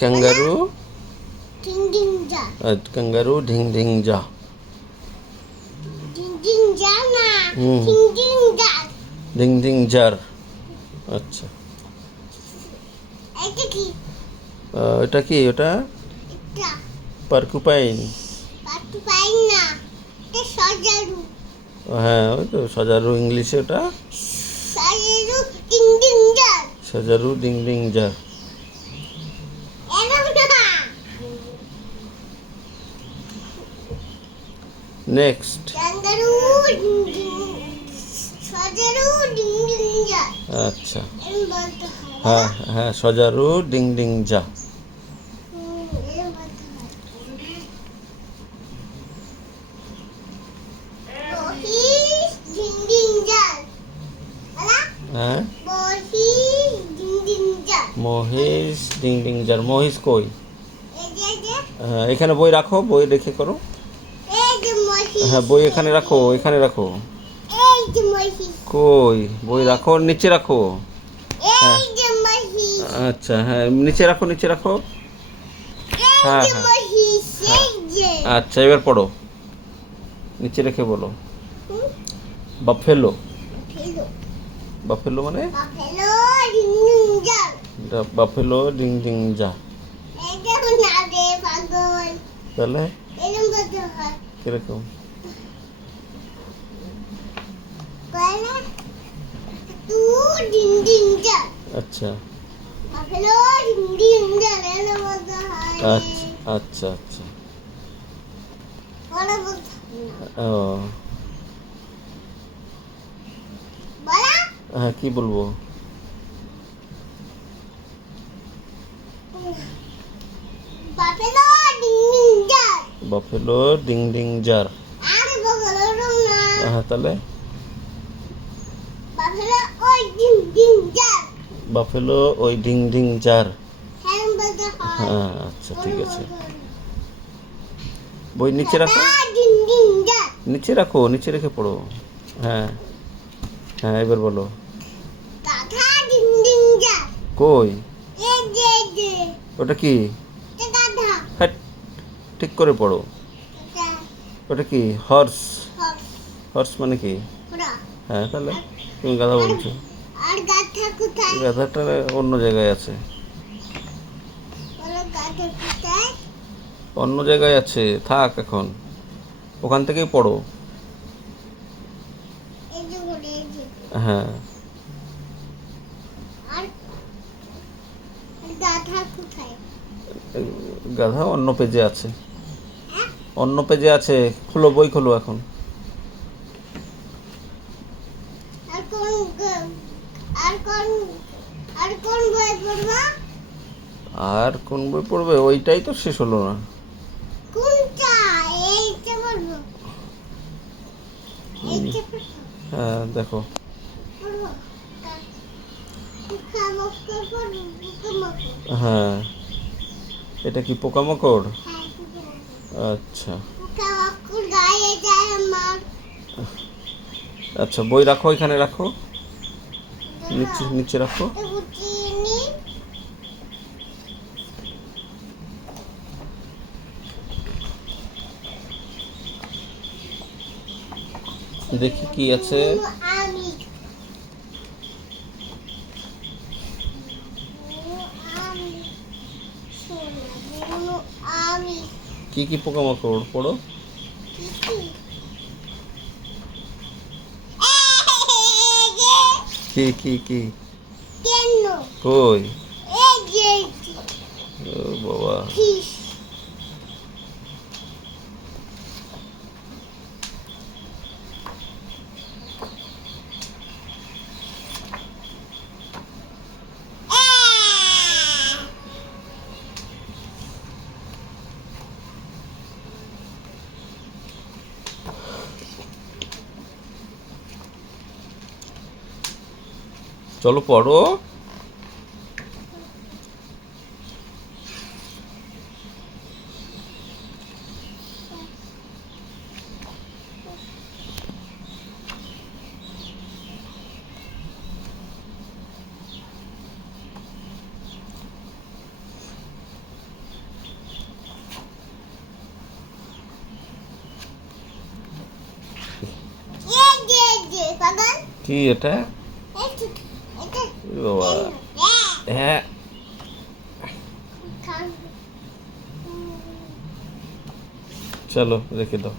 Kangaroo kangaroo Dhing Dhing যা। Dhing Dhing jar. আচ্ছা, এটা কি? ওটা পার্কুপাইন। হ্যাঁ, ওই তো সজারু ইংলিশে ওটা সজারু ডিং ডিং জার। নেক্সট। আচ্ছা, হ্যাঁ হ্যাঁ, সজারু ডিং ডিং যা। হ্যাঁ, মহিষ ডিং ডিং জার। মহিষ কই? হ্যাঁ, এখানে বই রাখো, বই রেখে করো। হ্যাঁ, বই এখানে রাখো, এখানে রাখো। কই? বই রাখো, নিচে রাখো। হ্যাঁ, আচ্ছা, হ্যাঁ, নিচে রাখো, নিচে রাখো। হ্যাঁ হ্যাঁ, আচ্ছা, এবার পড়ো, নিচে রেখে বলো। বাফেলো। বাফেলো মানে বাফেলো ডিং ডিং যা। তাহলে কিরকম? আচ্ছা আচ্ছা আচ্ছা আচ্ছা, ও হ্যাঁ, কি বলবো? বাফেলো ডিং ডিং জার। হ্যাঁ, তাহলে বাফেলো ওই ডিং ডিং জার। হ্যাঁ, আচ্ছা, ঠিক আছে। বই নিচে রাখো, নিচে রাখো, নিচে রেখে পড়ো। হ্যাঁ হ্যাঁ, এবার বলো। কই? ওটা কি? হ্যাঁ, ঠিক করে পড়ো। ওটা কি? হর্স। হর্স মানে কি? হ্যাঁ, তাহলে তুমি গাধা বলছো। গাধাটা অন্য জায়গায় আছে, অন্য জায়গায় আছে, থাক এখন, ওখান থেকেই পড়ো। হ্যাঁ, গাধা অন্য পেজে আছে, অন্য পেজে আছে। খুলো, বই খোলো এখন। আর কোন বই পড়বে? ওইটাই তো শেষ হলো না। হ্যাঁ, দেখো। হ্যাঁ, এটা কি পোকামাকড়? আচ্ছা আচ্ছা, বই রাখো, এখানে রাখো, নিচে নিচে রাখো। দেখি কি আছে। কি কি পোকামাকড় পড়ো। কি কি কি? কই? ও বাবা, চলো পড়ো। কি এটা? বাবা, হ্যাঁ চলো রেখে দাও।